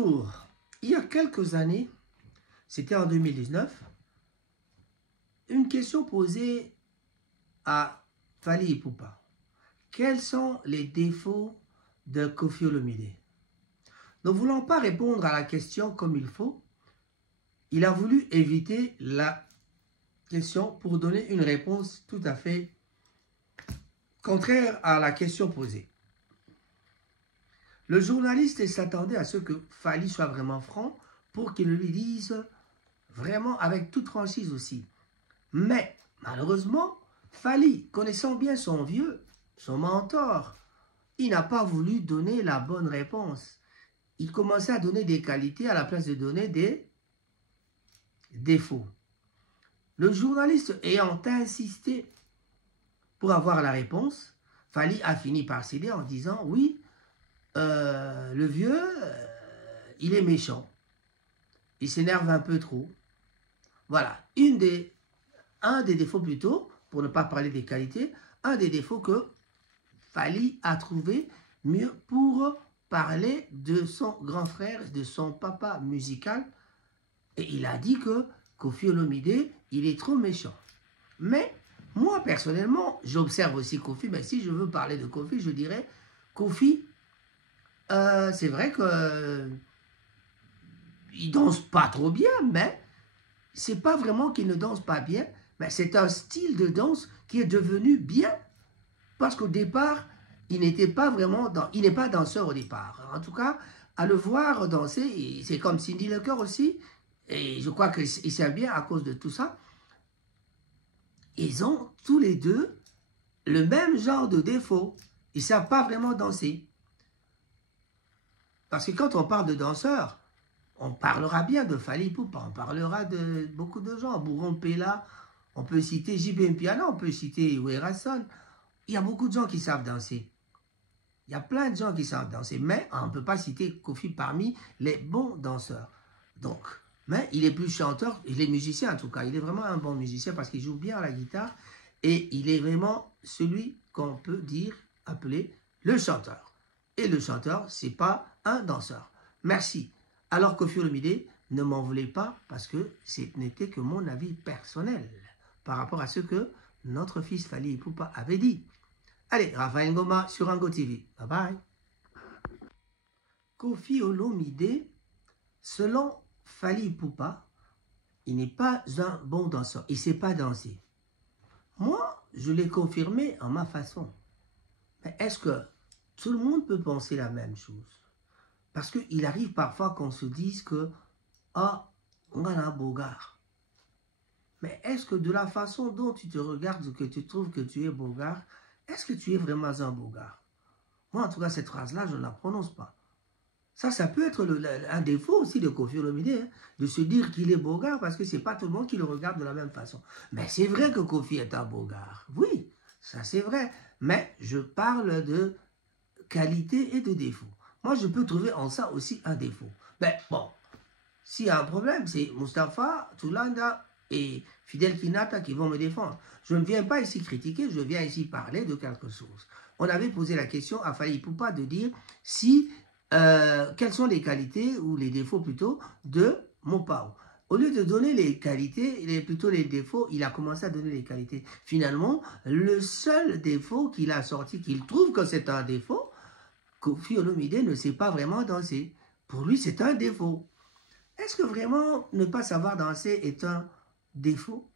Bonjour. Il y a quelques années, c'était en 2019, une question posée à Fally Ipupa. Quels sont les défauts de Koffi Olomide? Ne voulant pas répondre à la question comme il faut, il a voulu éviter la question pour donner une réponse tout à fait contraire à la question posée. Le journaliste s'attendait à ce que Fally soit vraiment franc pour qu'il lui dise vraiment avec toute franchise aussi. Mais malheureusement, Fally, connaissant bien son vieux, son mentor, il n'a pas voulu donner la bonne réponse. Il commençait à donner des qualités à la place de donner des défauts. Le journaliste ayant insisté pour avoir la réponse, Fally a fini par céder en disant « Oui, le vieux, il est méchant. Il s'énerve un peu trop. » Voilà, un des défauts plutôt, pour ne pas parler des qualités, un des défauts que Fally a trouvé mieux pour parler de son grand frère, de son papa musical. Et il a dit que Koffi Olomide, il est trop méchant. Mais moi, personnellement, j'observe aussi Koffi, mais si je veux parler de Koffi, je dirais Koffi, c'est vrai que il danse pas trop bien, mais c'est pas vraiment qu'il ne danse pas bien, mais c'est un style de danse qui est devenu bien. Parce qu'au départ, il n'était pas vraiment, il n'est pas danseur au départ. En tout cas, à le voir danser, c'est comme Cindy Lecœur aussi, et je crois qu'il sert bien à cause de tout ça. Ils ont tous les deux le même genre de défaut. Ils ne savent pas vraiment danser. Parce que quand on parle de danseurs, on parlera bien de Fally Ipupa, on parlera de beaucoup de gens. Bourron Pella, on peut citer JB Mpiana, on peut citer Werason. Il y a beaucoup de gens qui savent danser. Il y a plein de gens qui savent danser, mais on ne peut pas citer Koffi parmi les bons danseurs. Donc, mais il est plus chanteur, il est musicien en tout cas. Il est vraiment un bon musicien parce qu'il joue bien à la guitare et il est vraiment celui qu'on peut dire, appeler le chanteur. Et le chanteur, ce n'est pas un danseur. Merci. Alors Koffi Olomide, ne m'en voulez pas parce que ce n'était que mon avis personnel par rapport à ce que notre fils Fally Ipupa avait dit. Allez, Raphaël Ngoma sur Ango TV. Bye bye. Koffi Olomide, selon Fally Ipupa, il n'est pas un bon danseur. Il ne sait pas danser. Moi, je l'ai confirmé en ma façon. Mais est-ce que tout le monde peut penser la même chose? Parce qu'il arrive parfois qu'on se dise que « Ah, on a un bogard ». Mais est-ce que de la façon dont tu te regardes, que tu trouves que tu es bogard, est-ce que tu es vraiment un bogard? Moi, en tout cas, cette phrase-là, je ne la prononce pas. Ça peut être un défaut aussi de Koffi Olomide, hein, de se dire qu'il est bogard, parce que ce n'est pas tout le monde qui le regarde de la même façon. Mais c'est vrai que Koffi est un bogard. Oui, ça c'est vrai. Mais je parle de qualité et de défaut. Moi, je peux trouver en ça aussi un défaut. Mais bon, s'il y a un problème, c'est Mustapha, Toulanda et Fidel Kinata qui vont me défendre. Je ne viens pas ici critiquer, je viens ici parler de quelque chose. On avait posé la question à Fally Ipupa de dire si, quelles sont les qualités, ou les défauts plutôt, de Mopao. Au lieu de donner les qualités, plutôt les défauts, il a commencé à donner les qualités. Finalement, le seul défaut qu'il a sorti, qu'il trouve que c'est un défaut, Koffi Olomide ne sait pas vraiment danser. Pour lui, c'est un défaut. Est-ce que vraiment ne pas savoir danser est un défaut?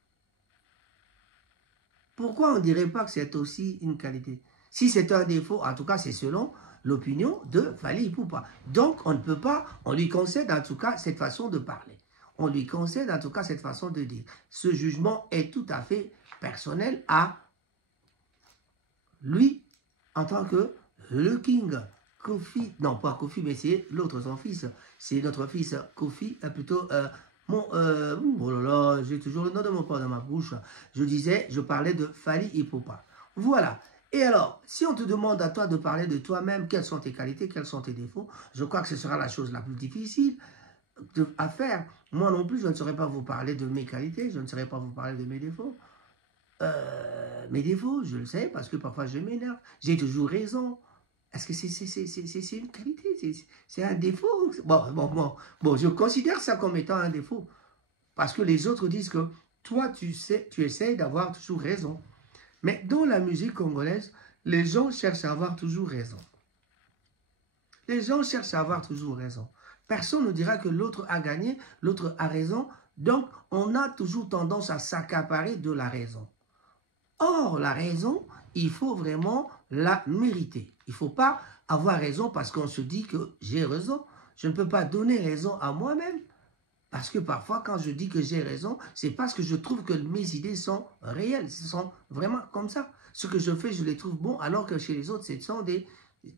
Pourquoi on ne dirait pas que c'est aussi une qualité? Si c'est un défaut, en tout cas, c'est selon l'opinion de Fally Ipupa. Donc, on ne peut pas, on lui concède en tout cas cette façon de parler. On lui concède en tout cas cette façon de dire. Ce jugement est tout à fait personnel à lui en tant que le king. Koffi, non pas Koffi, mais c'est l'autre, son fils. C'est notre fils Koffi, plutôt... oh là là, j'ai toujours le nom de mon père dans ma bouche. Je parlais de Fally Ipupa. Voilà. Et alors, si on te demande à toi de parler de toi-même, quelles sont tes qualités, quels sont tes défauts, je crois que ce sera la chose la plus difficile à faire. Moi non plus, je ne saurais pas vous parler de mes qualités, je ne saurais pas vous parler de mes défauts. Mes défauts, je le sais, parce que parfois je m'énerve. J'ai toujours raison. Est-ce que c'est une qualité? C'est un défaut? Bon, je considère ça comme étant un défaut. Parce que les autres disent que toi, tu essaies d'avoir toujours raison. Mais dans la musique congolaise, les gens cherchent à avoir toujours raison. Les gens cherchent à avoir toujours raison. Personne ne dira que l'autre a gagné, l'autre a raison. Donc, on a toujours tendance à s'accaparer de la raison. Or, la raison, il faut vraiment la mériter. Il ne faut pas avoir raison parce qu'on se dit que j'ai raison. Je ne peux pas donner raison à moi-même. Parce que parfois, quand je dis que j'ai raison, c'est parce que je trouve que mes idées sont réelles, sont vraiment comme ça. Ce que je fais, je les trouve bons, alors que chez les autres, ce sont des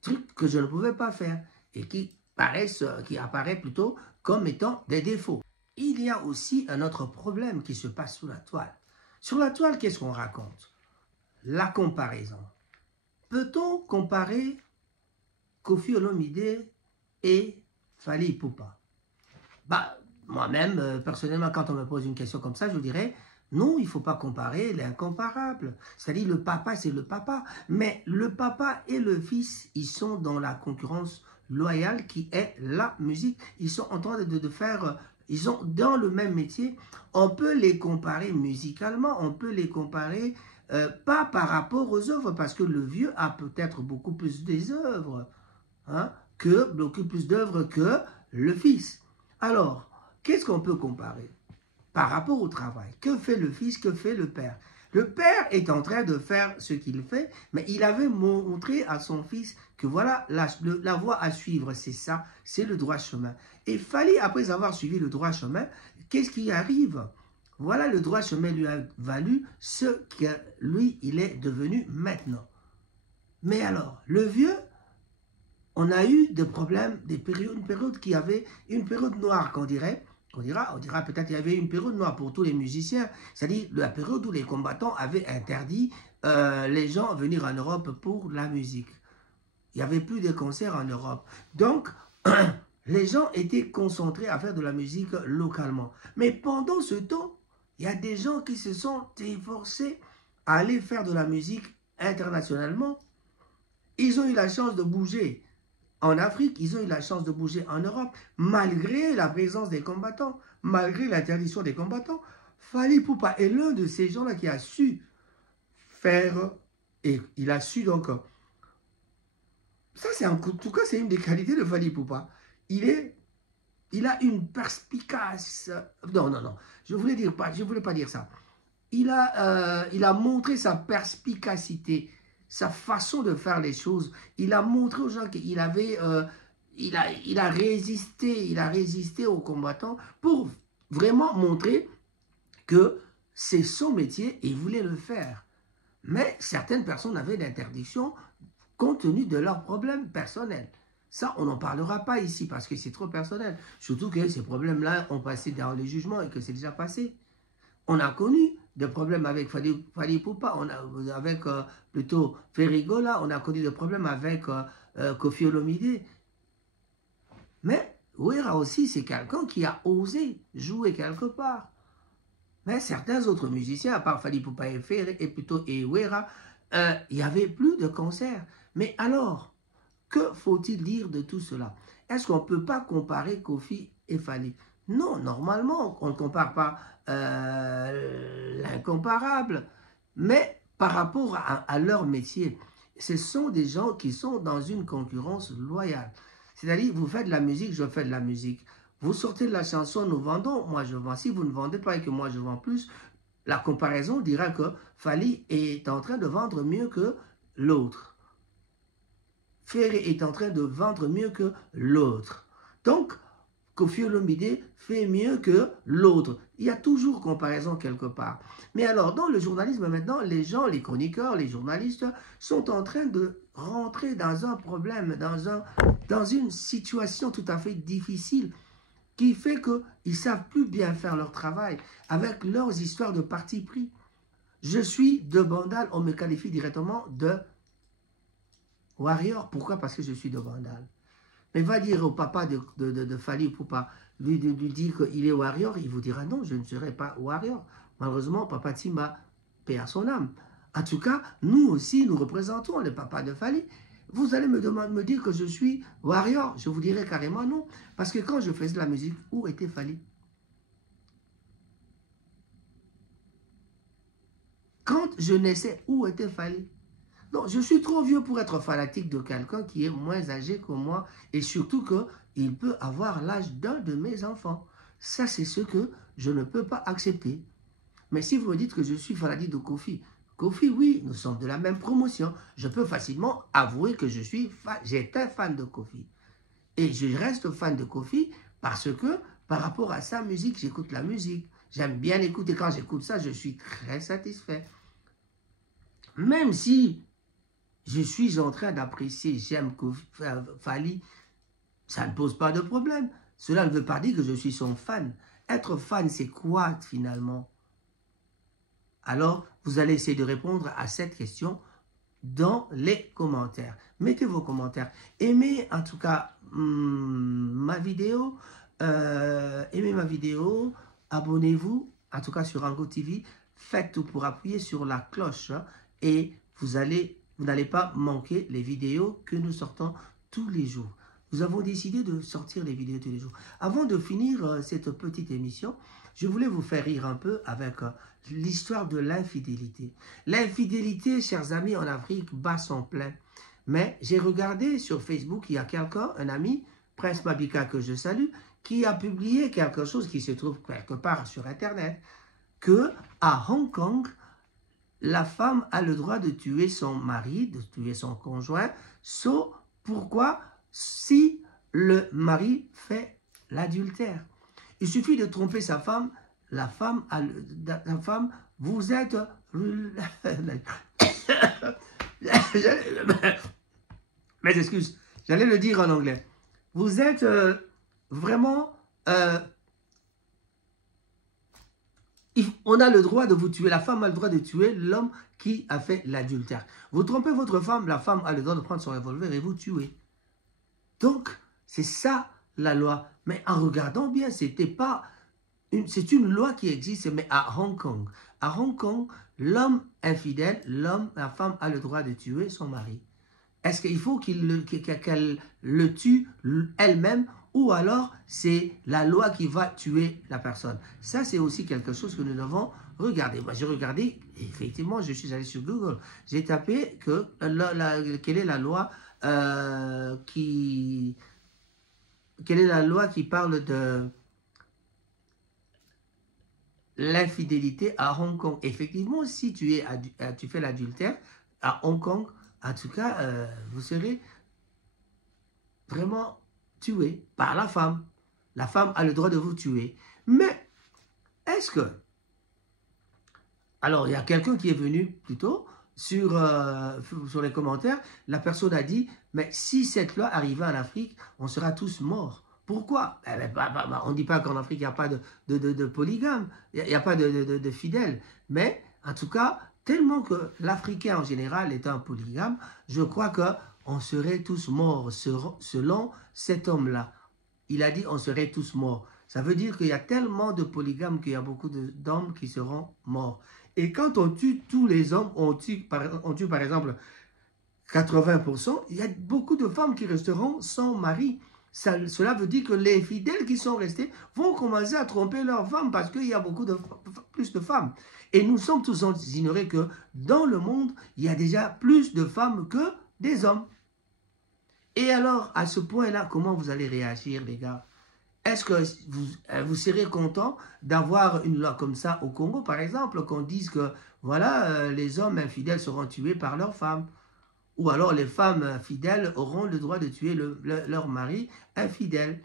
trucs que je ne pouvais pas faire et qui apparaissent plutôt comme étant des défauts. Il y a aussi un autre problème qui se passe sous la toile. Sur la toile, qu'est-ce qu'on raconte? La comparaison. Peut-on comparer Koffi Olomide et Fally Ipupa? Moi-même, personnellement, quand on me pose une question comme ça, je dirais, non, il ne faut pas comparer l'incomparable. C'est-à-dire, le papa, c'est le papa. Mais le papa et le fils, ils sont dans la concurrence loyale qui est la musique. Ils sont en train de faire... Ils sont dans le même métier. On peut les comparer musicalement, on peut les comparer pas par rapport aux œuvres, parce que le vieux a peut-être beaucoup plus des œuvres, hein, beaucoup plus d'œuvres que le fils. Alors, qu'est-ce qu'on peut comparer par rapport au travail? Que fait le fils? Que fait le père? Le père est en train de faire ce qu'il fait, mais il avait montré à son fils que voilà, la voie à suivre, c'est ça, c'est le droit chemin. Et Fally, après avoir suivi le droit chemin, qu'est-ce qui arrive? Voilà, le droit chemin lui a valu ce que lui, il est devenu maintenant. Mais alors, le vieux, on a eu des problèmes, une période qui avait, une période noire qu'on dirait, on dira peut-être qu'il y avait une période noire pour tous les musiciens, c'est-à-dire la période où les combattants avaient interdit les gens à venir en Europe pour la musique. Il n'y avait plus de concerts en Europe. Donc, les gens étaient concentrés à faire de la musique localement. Mais pendant ce temps, il y a des gens qui se sont efforcés à aller faire de la musique internationalement. Ils ont eu la chance de bouger en Afrique, ils ont eu la chance de bouger en Europe, malgré la présence des combattants, malgré l'interdiction des combattants. Fally Ipupa est l'un de ces gens-là qui a su faire, et il a su donc, ça c'est en tout cas c'est une des qualités de Fally Ipupa. Il a une perspicace, non, je voulais pas dire ça. Il a montré sa perspicacité, sa façon de faire les choses. Il a montré aux gens qu'il avait, il a résisté aux combattants pour vraiment montrer que c'est son métier et il voulait le faire. Mais certaines personnes avaient l'interdiction compte tenu de leurs problèmes personnels. Ça, on n'en parlera pas ici parce que c'est trop personnel. Surtout que ces problèmes-là ont passé dans les jugements et que c'est déjà passé. On a connu des problèmes avec Fally Ipupa, avec plutôt Ferrigola, on a connu des problèmes avec Koffi Olomide. Mais Wera aussi, c'est quelqu'un qui a osé jouer quelque part. Mais certains autres musiciens, à part Fally Ipupa et Wera, il n'y avait plus de concerts. Mais alors, que faut-il dire de tout cela? Est-ce qu'on ne peut pas comparer Koffi et Fally? Non, normalement, on ne compare pas l'incomparable, mais par rapport à leur métier. Ce sont des gens qui sont dans une concurrence loyale. C'est-à-dire, vous faites de la musique, je fais de la musique. Vous sortez de la chanson, nous vendons, moi je vends. Si vous ne vendez pas et que moi je vends plus, la comparaison dira que Fally est en train de vendre mieux que l'autre. Ferré est en train de vendre mieux que l'autre. Donc, Koffi Olomide fait mieux que l'autre. Il y a toujours comparaison quelque part. Mais alors, dans le journalisme maintenant, les gens, les chroniqueurs, les journalistes sont en train de rentrer dans un problème, dans une situation tout à fait difficile qui fait qu'ils ne savent plus bien faire leur travail avec leurs histoires de parti pris. Je suis de Bandal, on me qualifie directement de warrior. Pourquoi? Parce que je suis de Bandal. Mais va dire au papa de Fally Ipupa, lui dire qu'il est warrior, il vous dira non, je ne serai pas warrior. Malheureusement, Papa Timba paie à son âme. En tout cas, nous aussi, nous représentons le papa de Fally. Vous allez me dire que je suis warrior. Je vous dirai carrément non. Parce que quand je faisais de la musique, où était Fally? Quand je naissais, où était Fally? Non, je suis trop vieux pour être fanatique de quelqu'un qui est moins âgé que moi et surtout qu'il peut avoir l'âge d'un de mes enfants. Ça, c'est ce que je ne peux pas accepter. Mais si vous me dites que je suis fanatique de Kofi, Kofi, oui, nous sommes de la même promotion. Je peux facilement avouer que j'étais fan de Kofi. Et je reste fan de Kofi parce que par rapport à sa musique, j'écoute la musique. J'aime bien écouter. Quand j'écoute ça, je suis très satisfait. Même si je suis en train d'apprécier, j'aime Fally, ça ne pose pas de problème. Cela ne veut pas dire que je suis son fan. Être fan, c'est quoi finalement? Alors, vous allez essayer de répondre à cette question dans les commentaires. Mettez vos commentaires. Aimez en tout cas ma vidéo. Aimez ma vidéo. Abonnez-vous, en tout cas sur Ango TV. Faites tout pour appuyer sur la cloche et vous n'allez pas manquer les vidéos que nous sortons tous les jours. Nous avons décidé de sortir les vidéos tous les jours. Avant de finir cette petite émission, je voulais vous faire rire un peu avec l'histoire de l'infidélité. L'infidélité, chers amis, en Afrique, bat son plein. Mais j'ai regardé sur Facebook, il y a quelqu'un, un ami, Prince Mabika, que je salue, qui a publié quelque chose qui se trouve quelque part sur Internet, que à Hong Kong, la femme a le droit de tuer son mari, de tuer son conjoint, sauf pourquoi si le mari fait l'adultère. Il suffit de tromper sa femme, la femme, vous êtes... Mes excuses, j'allais le dire en anglais. Vous êtes vraiment... on a le droit de vous tuer, la femme a le droit de tuer l'homme qui a fait l'adultère. Vous trompez votre femme, la femme a le droit de prendre son revolver et vous tuer. Donc, c'est ça la loi. Mais en regardant bien, c'est une loi qui existe, mais à Hong Kong. À Hong Kong, l'homme infidèle, la femme a le droit de tuer son mari. Est-ce qu'il faut qu'elle le tue elle-même ou alors c'est la loi qui va tuer la personne? Ça, c'est aussi quelque chose que nous devons regarder. Moi, j'ai regardé, effectivement, je suis allé sur Google. J'ai tapé quelle est la loi quelle est la loi qui parle de l'infidélité à Hong Kong. Effectivement, si tu fais l'adultère à Hong Kong, en tout cas, vous serez vraiment tué par la femme. La femme a le droit de vous tuer. Mais, est-ce que... Alors, il y a quelqu'un qui est venu plutôt sur les commentaires. La personne a dit, mais si cette loi arrivait en Afrique, on sera tous morts. Pourquoi? On ne dit pas qu'en Afrique, il n'y a pas de polygame, il n'y a pas de fidèles. Mais, en tout cas, tellement que l'Africain en général est un polygame, je crois qu'on serait tous morts selon cet homme-là. Il a dit on serait tous morts. Ça veut dire qu'il y a tellement de polygames qu'il y a beaucoup d'hommes qui seront morts. Et quand on tue tous les hommes, on tue par exemple 80%, il y a beaucoup de femmes qui resteront sans mari. Cela veut dire que les fidèles qui sont restés vont commencer à tromper leurs femmes parce qu'il y a plus de femmes. Et nous sommes tous ignorés que dans le monde, il y a déjà plus de femmes que des hommes. Et alors, à ce point-là, comment vous allez réagir, les gars? Est-ce que vous serez content d'avoir une loi comme ça au Congo, par exemple, qu'on dise que, voilà, les hommes infidèles seront tués par leurs femmes? Ou alors les femmes fidèles auront le droit de tuer leur mari infidèle.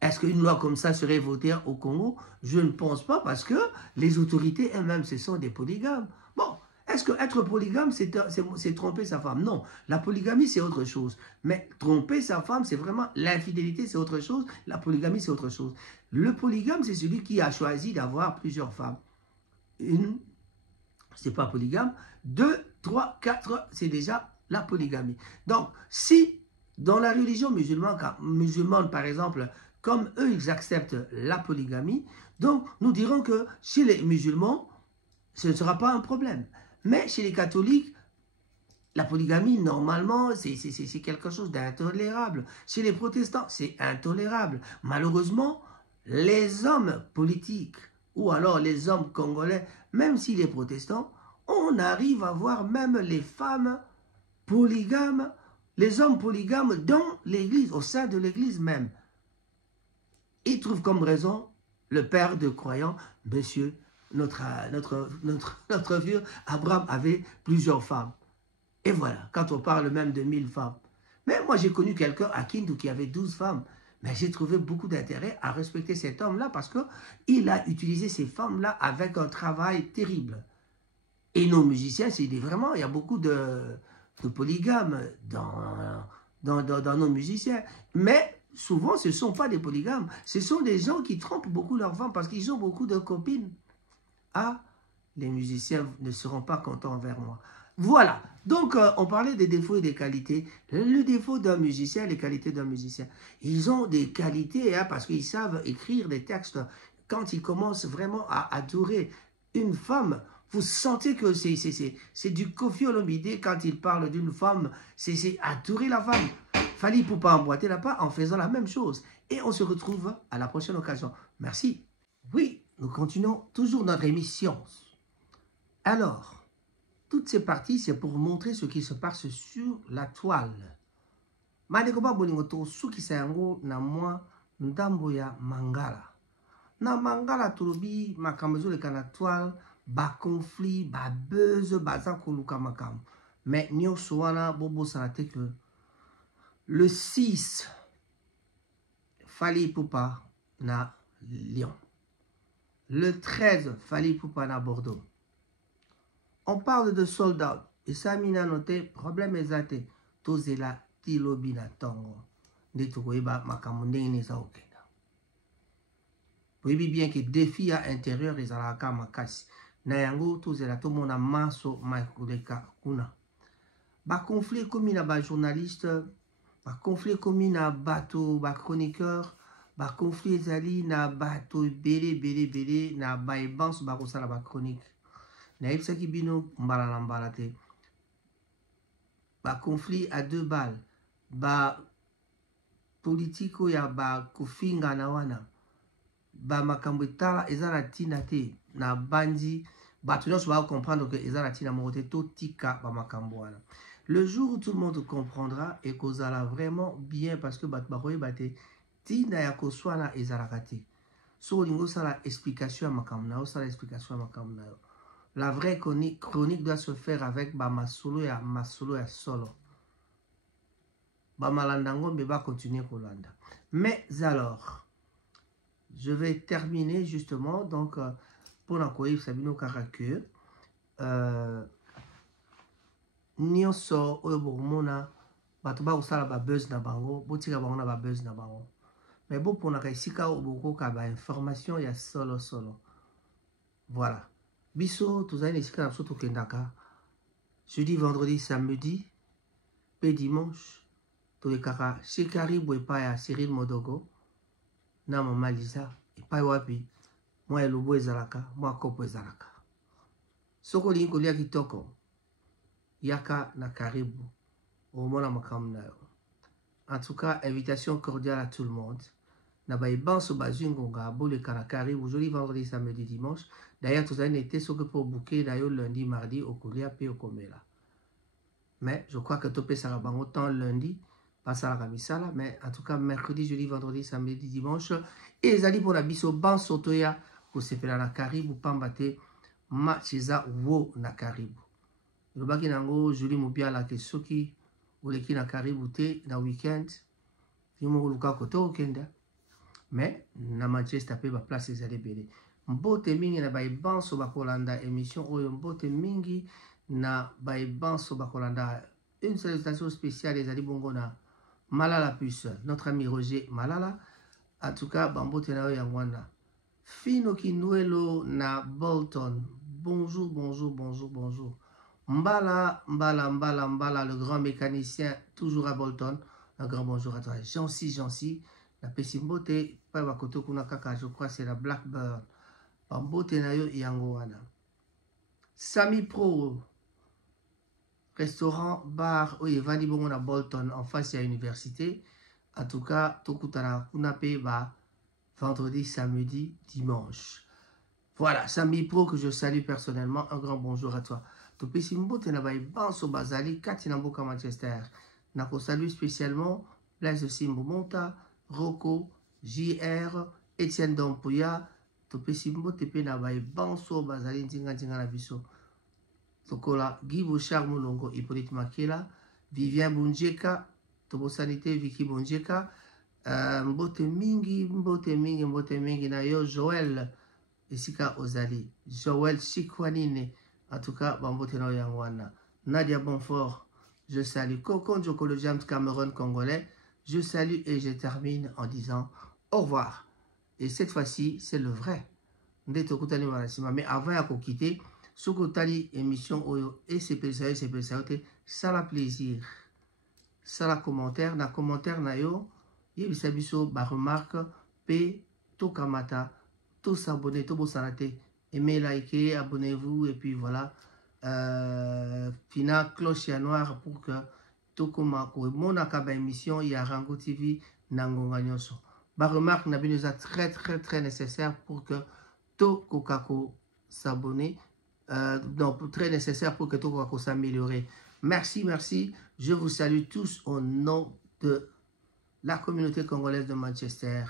Est-ce qu'une loi comme ça serait votée au Congo? Je ne pense pas parce que les autorités elles-mêmes, ce sont des polygames. Bon, est-ce qu'être polygame, c'est tromper sa femme? Non, la polygamie, c'est autre chose. Mais tromper sa femme, c'est vraiment l'infidélité, c'est autre chose. La polygamie, c'est autre chose. Le polygame, c'est celui qui a choisi d'avoir plusieurs femmes. Une, c'est pas polygame. 2, 3, 4, c'est déjà la polygamie. Donc, si dans la religion musulmane, par exemple, comme eux, ils acceptent la polygamie, donc nous dirons que chez les musulmans, ce ne sera pas un problème. Mais chez les catholiques, La polygamie, normalement, c'est quelque chose d'intolérable. Chez les protestants, c'est intolérable. Malheureusement, les hommes politiques, ou alors les hommes congolais, même s'ils sont protestants, on arrive à voir même les femmes polygames, les hommes polygames dans l'église, au sein de l'église même. Ils trouvent comme raison le père de croyants, monsieur, notre vieux Abraham avait plusieurs femmes. Et voilà, quand on parle même de 1000 femmes. Mais moi, j'ai connu quelqu'un à Kindu qui avait 12 femmes. Mais j'ai trouvé beaucoup d'intérêt à respecter cet homme-là parce qu'il a utilisé ces femmes-là avec un travail terrible. Et nos musiciens, c'est vraiment, il y a beaucoup de polygames dans nos musiciens. Mais souvent, ce ne sont pas des polygames. Ce sont des gens qui trompent beaucoup leurs femmes parce qu'ils ont beaucoup de copines. Ah, les musiciens ne seront pas contents envers moi. Voilà, donc on parlait des défauts et des qualités. Le défaut d'un musicien, les qualités d'un musicien. Ils ont des qualités parce qu'ils savent écrire des textes. Quand ils commencent vraiment à adorer une femme, vous sentez que c'est du Koffi Olomide quand il parle d'une femme. C'est adorer la femme. Fally Ipupa emboîter la part en faisant la même chose. Et on se retrouve à la prochaine occasion. Merci. Oui, nous continuons toujours notre émission. Alors, toutes ces parties, c'est pour montrer ce qui se passe sur la toile. Madekoba bolingo to suki sayango na mwa ndambo ya Mangala. Na Mangala tolobi makambo le kana toile, ba conflit, ba buzz, ba zakoluka makam. Mais nyonso wana bobo sanate que le 6 Fally Ipupa na Lyon. Le 13 Fally Ipupa na Bordeaux. On parle de sold out. Et ça, mina noté, problème exact. Tozela tilobi na tongo. Ndetokoeba makamundenge neza okenda. Poyebi bien que défi à intérieur ezalaka makasi. Na yango tozela tomona maso makuleka kuna. Ba conflit komi na ba journaliste, ba conflit komi na bato, ba chroniqueur, ba conflit ezali na bato bele na ba ebans ba kosala ba chronique. Naïbsaki bino mbala na mbala te. Ba conflit à deux balles. Ba politiko ya ba kofinga na wana. Ba makambo etala ezala tina te na bandi. Bato nyonso ba comprendre que ezala tina moko te to tika ba makambo wana. Le jour où tout le monde comprendra et kozala vraiment bien parce que bato bakoyeba te tina ya koswana ezalaka te. So lingo sala explication ya makambo na yo, sala explication ya makambo na yo. La vraie chronique doit se faire avec masolo ya solo. Malandango va continuer Kolanda. Mais alors, je vais terminer justement donc pour la koïf Sabino Karakue. Nyonso oyo bomona bato ba osala ba buzz na bango, botika bango na ba buzz na bango. Mais bon pour na esika oboko ka ba information ya solo. Voilà. Biso, tozali esika na biso tokendaka jeudi, vendredi, samedi, pe dimanche, tolekaka chez Karibu epai ya Cyril Modogo, na mama Lisa, epai wapi, mwa elobo ezalaka, mwa kopo ezalaka. Soko olingi kolia kitoko, yaka na Karibu, omona makambo na yo. En tout cas, invitation cordiale à tout le monde. Na ba ebanso bazingonga boleka na Karibu jeudi, vendredi, samedi, dimanche. D'ailleurs, tout ça n'était ce que pour bouquer d'ailleurs lundi, mardi, au Kolia, puis au Komela. Mais je crois que topé ça va autant lundi, pas ça la misala, mais en tout cas mercredi, jeudi, vendredi, samedi, dimanche. Et les alliés pour la biso ban sotoya pour se faire la Karibu, pambate, machiza wo na Karibu. Le baki nango, jeudi mobia la kesoki, ou les ki na Karibu te, na week-end, yimo luka koto okenda. Mais na Manchester pe ba place les alliés belé. Mbote mingi na baibanso bakolanda émission oyo mbote mingi na baibanso bakolanda une salutation spéciale les ali bongo na Malala Puce, notre ami Roger Malala. En tout cas, bambote na oyo yangwana. Fino Kinuelo na Bolton. Bonjour. Mbala, le grand mécanicien, toujours à Bolton. Un grand bonjour à toi. Jancy. La Pessimbote, pas Bakoto Kunakaka, je crois c'est la Blackbird. Bambote na yo yango wana. Sami Pro. restaurant, bar, oui, Vandi Bongo na Bolton, en face à l'université. En tout cas, Tokutara Kunape, bah, vendredi, samedi, dimanche. Voilà, Sami Pro que je salue personnellement, un grand bonjour à toi. Topesi Mbote na bai Banso Bazali, Katinamboka Manchester. Nako salue spécialement Blaise Simbo Monta, Rocco, JR, Etienne Dompuya. Topesi Mbote pe na bai Banso Bazali, Ntinga na biso. Tokola, Guy Bouchard Moulongo, Hippolyte Makela, Vivien Bunjeka, Tobo Sanité, Vicky Bunjeka, Mbote mingi na yo, Joël. Esika Ozali, Joël Chikwanine, en tout cas, Bambote na Yangwana, Nadia Bonfort, je salue Kokon Joko le James Cameroun congolais, je salue et je termine en disant au revoir. Et cette fois-ci, c'est le vrai. Mais avant de quitter, Sokotali émission Oyo et c'est ça la plaisir. Ça la commentaire, na commentaire na yo, yebisabiso ba remarque P Tokamata. Tous s'abonner, tous vous arrêter, aimez, likez, abonnez-vous et puis voilà. Fina cloche à noir pour que tout comme mon akaba émission, il y a Rango TV, Nangonga Nyonso. Ba remarque n'a bien très nécessaire pour que tout Kokako s'abonner. Donc très nécessaire pour que tout Kokako s'améliore. Merci. Je vous salue tous au nom de la communauté congolaise de Manchester.